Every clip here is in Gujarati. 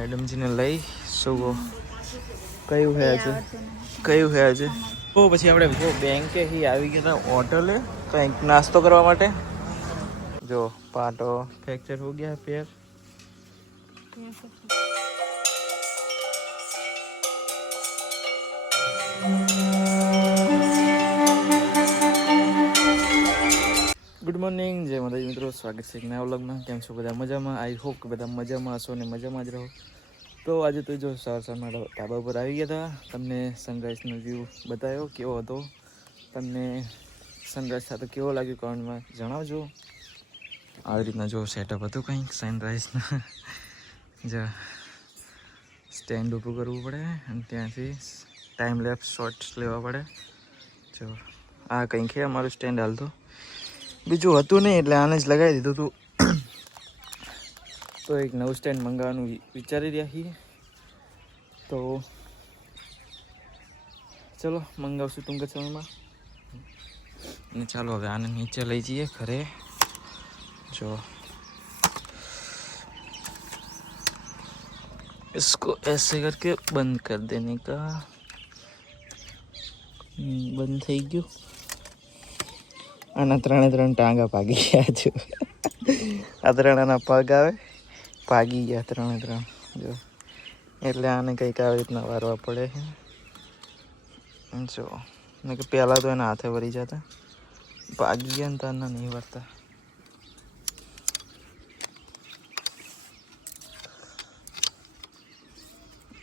मैडम जी ने लई सुगो कયું है આજે કયું है આજે તો પછી આપણે જો બેંકે ही આવી ગયા હતા હોટલે કંઈક નાસ્તો કરવા માટે જો પાટો ફ્રેક્ચર हो गया पैर गुड मॉर्निंग जय माता मित्रों स्वागत है एक नया व्लॉग में केम छो बधा मजा में आई होप कि बधा मजा में हशो ने मजा में ज रहो तो आज तो जो सवार सवार ढाबा पर आई गया था तमने सनराइज नो व्यू बतायो केवो हतो तमने सनराइज था तो केवो लाग्यो कमेंट में जणावजो आ रीतना जो सेटअप हतुं कंईक सनराइज जो स्टेन्ड ऊपर करवू पड़े अने त्यांथी टाइम लेप्स शॉट्स लेवा पड़े जो आ कंईक है अमारुं स्टेन्ड हाल तो बीजू हतुं नहीं एटले आने ज लगावी दीधुं हतुं तो एक नवुं स्टेन्ड मंगाववानुं विचारी रह्या छीए तो चलो मंगावशुं टूंक समयमां अने चालो हवे आने नीचे लई जईए घरे जो इसको ऐसे करके बंद कर देने का बंद थई गयुं आना त्रण टांगा भागी गया जो आ त्रणना पग आवे भागी गया त्रण जो एटले आने कंईक આવી રીતના વારવા પડે છે જો ને કે પહેલા તો એના હાથે વળી જતા ભાગી ગયા ને તારના નહીં વળતા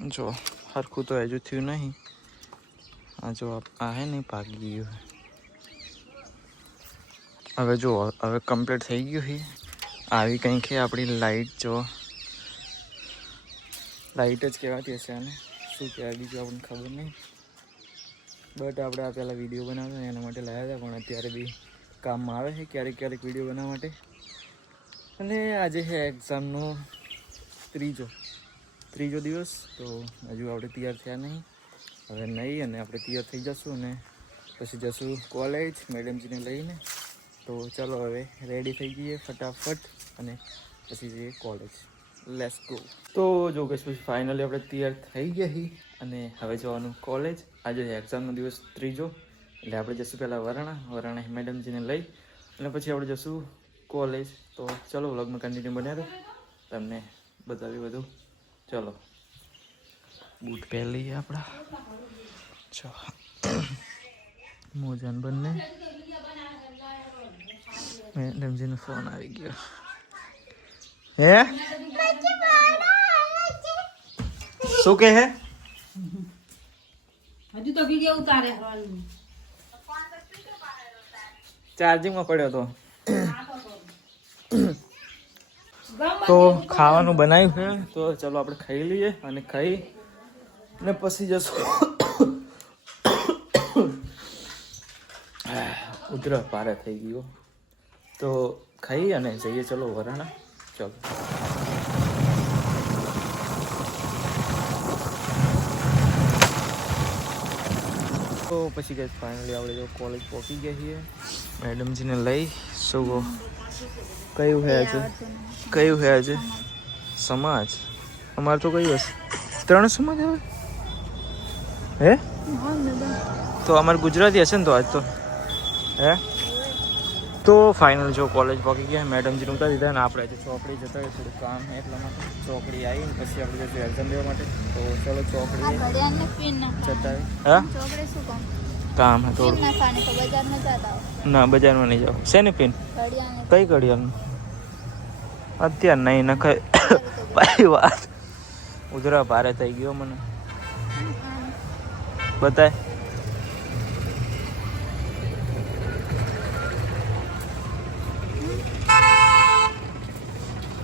જો હરખું તો હજુ થયું નહીં આ જો આ હે ને ભાગી ગયું હવે જો હવે કમ્પ્લીટ થઈ ગયું છે આવી કંઈક છે આપણી લાઇટ જો લાઇટ જ કહેવાતી હશે આને શું કહેવાય બીજું આપણને ખબર નહીં બટ આપણે આ પહેલાં વિડીયો બનાવતા ને એના માટે લાવ્યા હતા પણ અત્યારે બી કામમાં આવે છે ક્યારેક ક્યારેક વિડીયો બનાવવા માટે અને આજે છે એક્ઝામનો ત્રીજો દિવસ તો હજુ આપણે તૈયાર થયા નહીં હવે નહીં અને આપણે તૈયાર થઈ જશું અને પછી જશું કોલેજ મેડમજીને લઈને તો ચાલો હવે રેડી થઈ જઈએ ફટાફટ અને પછી જઈએ કોલેજ લેટ્સ ગો તો જો કે પછી ફાઇનલી આપણે તૈયાર થઈ ગયા છીએ અને હવે જવાનું કોલેજ આજે એક્ઝામનો દિવસ ત્રીજો એટલે આપણે જશું પહેલાં વરાણા મેડમજીને લઈ અને પછી આપણે જશું કોલેજ તો ચલો વ્લોગમાં કન્ટિન્યુ બન્યા રહો તમને બતાવી બધું ચલો બૂટ પહેરી લઈએ આપણા ચલો મોજાન બંને મેડમજીનો ફોન આવી ગયો હે શું કે હે હજુ તો વિડિયો ઉતારે ચાર્જિંગમાં પડ્યો તો ખાવાનું બનાવ્યું છે તો ચલો આપણે ખાઈ લઈએ અને ખાઈ ને પછી જશું ઉધરસ પારે થઈ ગયો તો ખાઈ અને જઈએ ચલો વરાણા ચલો તો પછી ગઈ ફાઇનલી આપણે જો કોલેજ પહોંચી ગયા છીએ મેડમજીને લઈ સુગો કયું છે આજે સમાજ અમારે તો કયું હશે 3 સમાજ આવે હે તો અમારે ગુજરાતી હશે ને તો આજ તો હે તો ફાઇનલ જો કોલેજ પહોંચી ગયા મેડમજીને ઉતારી દીધા ને આપણે આજે ચોકડી જતા હોય થોડું કામ છે એટલા માટે ચોકડી આવીને પછી આપણે જશું એક્ઝામ દેવા માટે તો ચલો ચોકડી જતા હા કામ હે થોડું ના બજારમાં નહીં જાઓ શેની પિન કઈ ઘડિયાળનું અત્યારે નહીં નખાય ભાઈ વાત ઉધરા ભારે થઈ ગયો મને બતાય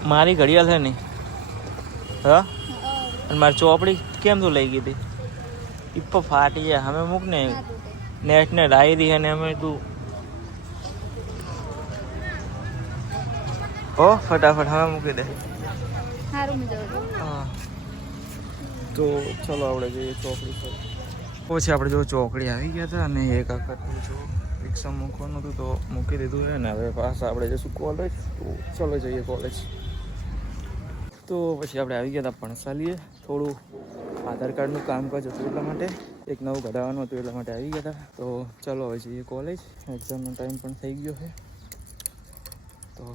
મારી ઘડિયાળ છે નહીં હા અને મારી ચોપડી કેમ તું લઈ ગઈ હતી ઇપ્પો ફાટી જાય અમે મૂક ને નેટ ડાયરી અને અમે તું ઓ ફટાફટ હવે મૂકી દે હા તો ચલો આપણે જઈએ ચોકડી પર પછી આપણે જો ચોકડી આવી ગયા હતા અને એક આખા જો રિક્ષા મૂકવાનું હતું તો મૂકી દીધું છે ને હવે પાછા આપણે જઈશું કોલેજ તો ચલો જઈએ કોલેજ તો પછી આપણે આવી ગયા હતા પણસાલીએ, થોડું આધાર કાર્ડનું કામકાજ હતું એટલા માટે, એક નવું કઢાવવાનું હતું એટલા માટે આવી ગયા હતા. તો ચાલો હવે જઈએ કોલેજ, એક્ઝામનો ટાઈમ પણ થઈ ગયો છે. તો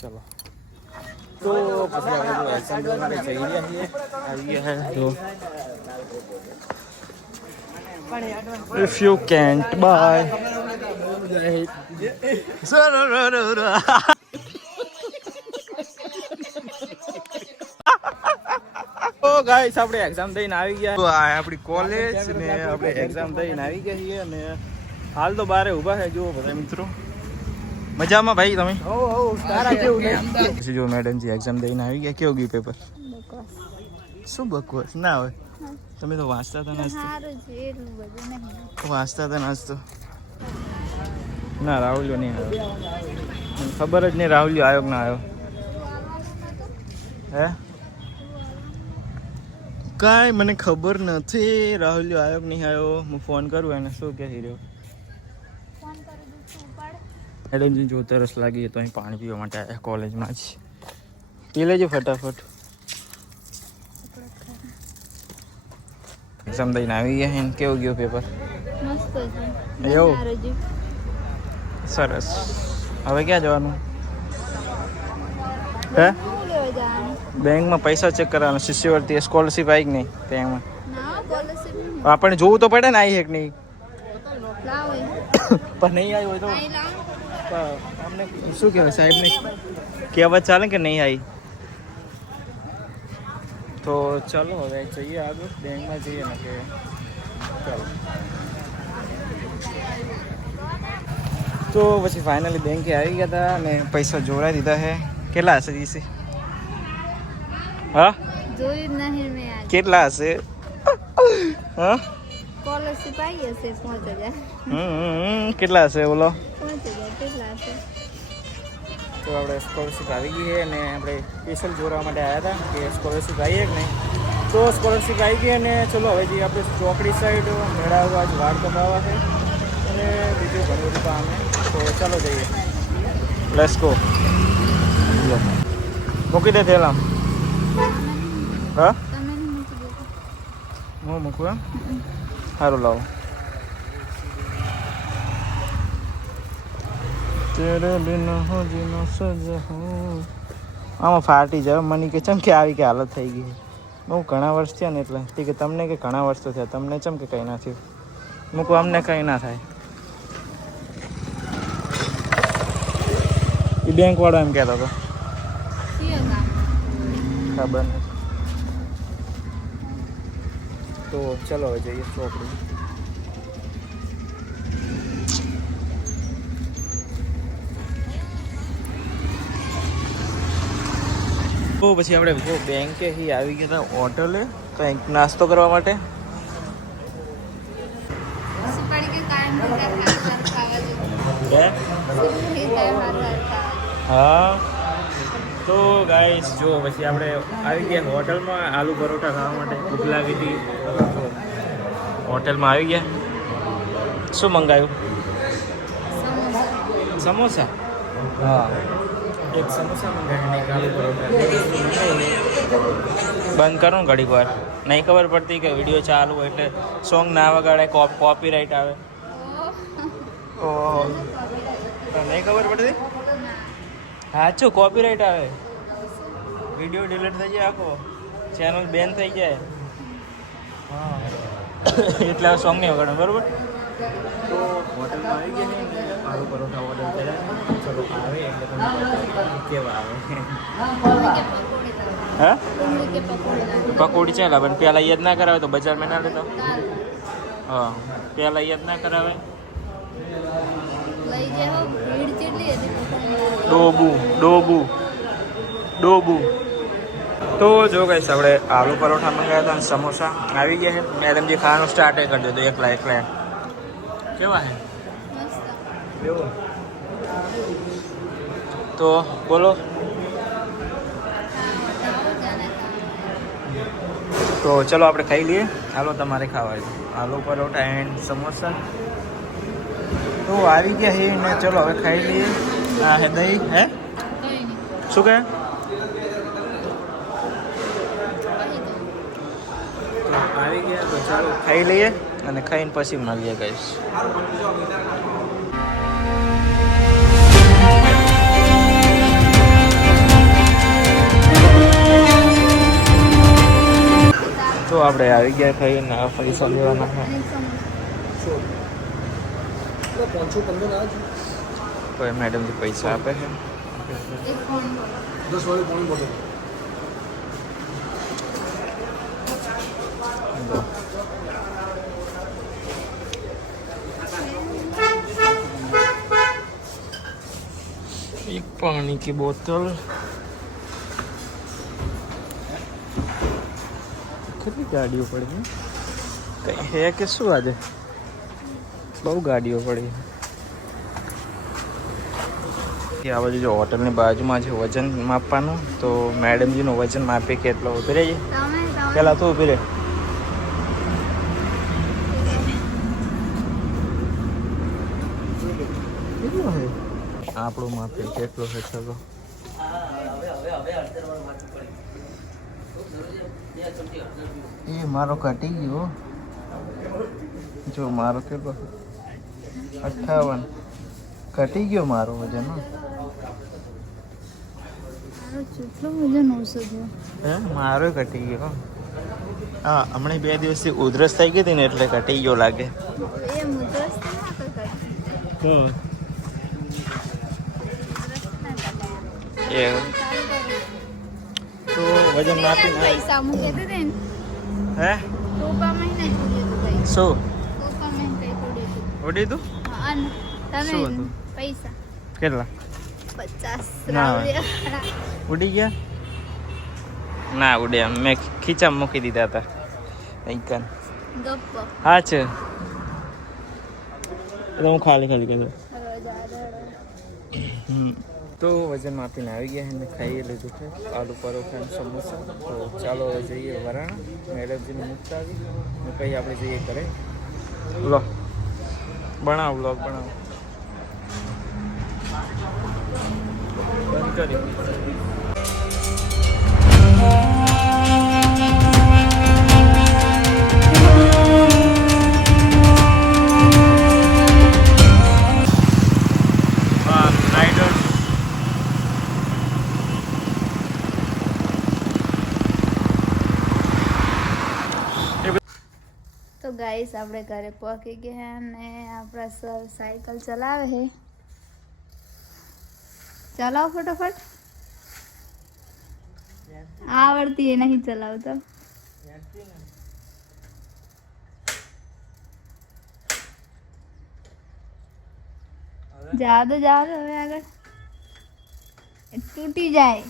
ચાલો, તો પછી આપણે એક્ઝામ માટે જઈ રહ્યા છીએ, આવી ગયા છે. તો if you can't buy તો ગાઈસ આપણે એક્ઝામ દઈને આવી ગયા. તો આ આપણી કોલેજ ને આપણે એક્ઝામ દઈને આવી ગયા છીએ અને હાલ તો બારે ઊભા છે. જુઓ બધા મિત્રો, મજામાં ભાઈ તમે? પછી જો મેડમજી એક્ઝામ દઈને આવી ગયા. કેવું ગયું પેપર? શું બકવાસ ના હોય, તમે તો વાંચતા હતા નાસ્તો, વાંચતા હતા નાસ્તો. ના રાહુલ્યો નહીં આવ્યો, ખબર જ નહીં રાહુલ્યો આવ્યો કે ના આવ્યો. હે કાંઈ મને ખબર નથી રાહુલ્યો આવ્યો કે નહીં આવ્યો. હું ફોન કરું એને, શું કહી રહ્યો. મેડમજી જો તરસ લાગી તો અહીં પાણી પીવા માટે આવ્યા કોલેજમાં જ. પી લેજો ફટાફટ. એક્ઝામ દઈને આવી ગયા છે. કેવું ગયું પેપર? એવું સરસ. હવે ક્યાં જવાનું? હે બેંકમાં પૈસા ચેક કરવાના. શિષ્યવૃત્તિ સ્કોલરશીપ આવી કે નહીં બેંકમાં? આપણને જોવું તો પડે ને આવી છે કે નહીં. પણ નહીં આવી હોય તો અમને શું કહેવાય, સાહેબને કહેવત ચાલે કે નહીં આવી. તો ચાલો હવે જઈએ આગળ, બેંકમાં જઈએ ને કે ચાલો. તો પછી ફાઇનલી બેંકે આવી ગયા હતા અને પૈસા જોડાઈ દીધા છે. કેટલા હશે દીસે? હા જોયું નહીં મેં. કેટલા હશે? હા સ્કોલરશિપ આવી હશે 5000. કેટલા હશે બોલો? 5000 કેટલા હશે? તો આપણે સ્કોલરશિપ આવી ગઈ છે અને આપણે સ્પેશિયલ જોડવા માટે આવ્યા હતા કે સ્કોલરશિપ આવી કે નહીં. તો સ્કોલરશિપ આવી ગઈ અને ચલો હવે જઈએ આપણે ચોકડી સાઈડ મેળાવવા જ વાળ કપાવવા છે અને બીજું ઘણું બધું કામ છે. તો ચાલો જઈએ, લેટ્સ ગો. મૂકી દે થેલામ. હા હું મૂકું એમ? સારું લાવો. તેરે બિના હો જીનો સજા હું. આમાં ફાટી જાય મને કે ચમ કે આવી કે હાલત થઈ ગઈ. બહુ ઘણા વર્ષ થયા ને એટલે તે કે તમને કે ઘણા વર્ષ તો થયા, તમને ચમ કે કંઈ ના થયું. મૂકું, અમને કંઈ ના થાય. એ બેંક વાળો એમ કહેતો હતો, ખબર નથી. તો ચલો હવે જઈએ ચોકડી. તો પછી આપણે બેંકે આવી ગયા હતા હોટલે કંઈક નાસ્તો કરવા માટે. હા તો ગાઈસ જો પછી આપણે આવી ગયા હોટલમાં આલુ પરોઠા ખાવા માટે. ભૂખ લાગી હતી, હોટલમાં આવી ગયા. શું મંગાવ્યું? સમોસા. હા એક સમોસા મંગાવીને એક આલુ પરોઠા. બંધ કરો ને ઘડીક વાર, નહીં ખબર પડતી કે વિડીયો ચાલુ હોય એટલે સોંગ ના વગાડે, કોપીરાઇટ આવે. ઓહો, નહીં ખબર પડતી? સાચું કોપીરાઇટ આવે, વિડીયો ડિલીટ થઈ જાય, આખો ચેનલ બેન થઈ જાય. હા એટલે આ સોંગ નહીં વગાડે, બરાબર? તો હોટલમાં આવી ગયા ને આલુ પરોઠા ઓર્ડર કર્યા. ચલો આવે એટલે તમે કેવા આવે. હા પકોડી ચાલે પણ પહેલાં યાદ ના કરાવે તો બજારમાં ના લેતો. હા પહેલાં યાદ ના કરાવે. ડોબુ. તો જો કહીશ આપણે આલુ પરોઠા મંગાવ્યા હતા અને સમોસા આવી ગયા છે. મેડમજી ખાવાનું સ્ટાર્ટ કરી દીધું એકલા. કેવા છે? એવું? તો બોલો. તો ચલો આપણે ખાઈ લઈએ. હાલો તમારે ખાવા છે આલુ પરોઠા એન્ડ સમોસા. તો આવી ગયા છે ને ચલો હવે ખાઈ લઈએ. આ હે દહીં. હે શું કહે? ચાલો ખાઈ લઈએ અને ખાઈને પછી મળીએ ગાઈસ. તો આપણે આવી ગયા ખાઈને પૈસા લેવાના છે. કોઈ મેડમથી પૈસા આપે છે. 10 वाले पानी बोतल एक पानी की बोतल. कितनी गाड़ियों पड़ी है कहीं है कि શું આજે બહુ ગાડીઓ પડી છે. આ બાજુ જો હોટલની બાજુમાં છે વજન માપવાનું. તો મેડમજીનું વજન માપે કેટલો ઉભી રહી પેલા તો ઉભી રહે. આપણું માપે કેટલો છે ચલો. એ મારો ઘટી ગયો જો મારો કેટલો 58 ઘટી ગયો મારો વજન. મારો ઘટી ગયો. હા હમણાં 2 દિવસથી ઉધરસ થઈ ગઈ હતી ને એટલે ઘટી ગયો લાગે. તો વજન માપીને પૈસા મૂકે દે ને હે ટોપા મહિને શું ટોપા મહિને ઉડી તું અને શું તમે હતું? પૈસા કેટલા 50 ના. રાવ્યા ઉડી ગયા ના ઉડે એમ મેં ખીચામાં મૂકી દીધા હતા અહીં. ગપ્પો હા છે હું ખાલી ખાલી કહેતો. તો વજન માપીને આવી ગયા અને ખાઈ લીધું છે આલુ પરોઠા અને સમોસા. તો ચાલો હવે જઈએ વરાણા મેડમજીને મૂકતા આવી ને પછી આપણે જઈએ ઘરે. બ્લોગ બનાવો બંધ કરી. તો ગાઈસ આપણે ઘરે પહોંચી ગયા અને આપણા સર સાયકલ ચલાવે છે. ચલાવો ફટાફટ. આવડતી એ નહીં ચલાવતો. જા દો હવે આગળ તૂટી જાય.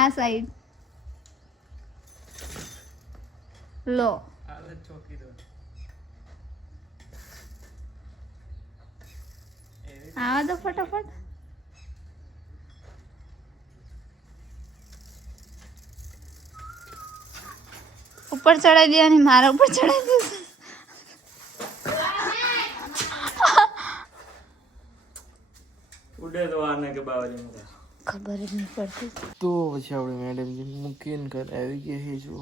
આ સાઈડ લો આવા દો ફટાફટ. ઉપર ચડાવી દેવાની મારા ઉપર ચડાવી દેશે. ઉડે તો આને કે બાવરી ખબર જ નહીં પડતી. તો પછી આપણે મેડમજી મૂકીને ઘર આવી ગયા છે. જો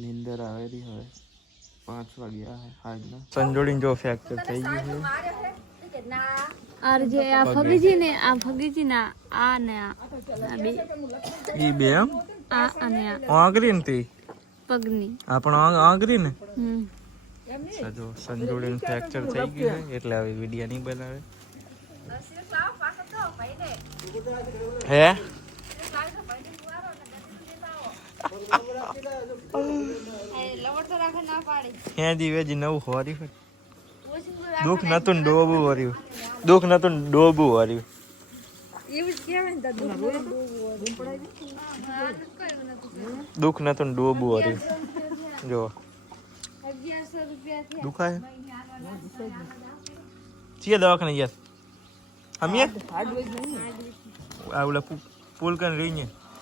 નીંદર આવેલી હવે 5 વાગ્યા આજના. સંજોડીને જો ફ્રેક્ચર થઈ ગયું છે. આર જે આ ફગીજી ને આ ને આ બે ઈ બે એમ આ અને આ આંગરી ને તી પગની આપણ આંગરી ને જો સંજોડીને ફ્રેક્ચર થઈ ગયું છે એટલે હવે વિડિયો નહીં બનાવે. હે હે જીવેજી નવું હોર્યું દુઃખ નતું ને ડોબું વર્યું. દુઃખ નતું ને ડોબું વર્યું. દુઃખ નતું ને ડોબું વર્યું. જો દુખાય છીએ દવાખાને યાર અમે આ ઓલા પુલ કન રહીને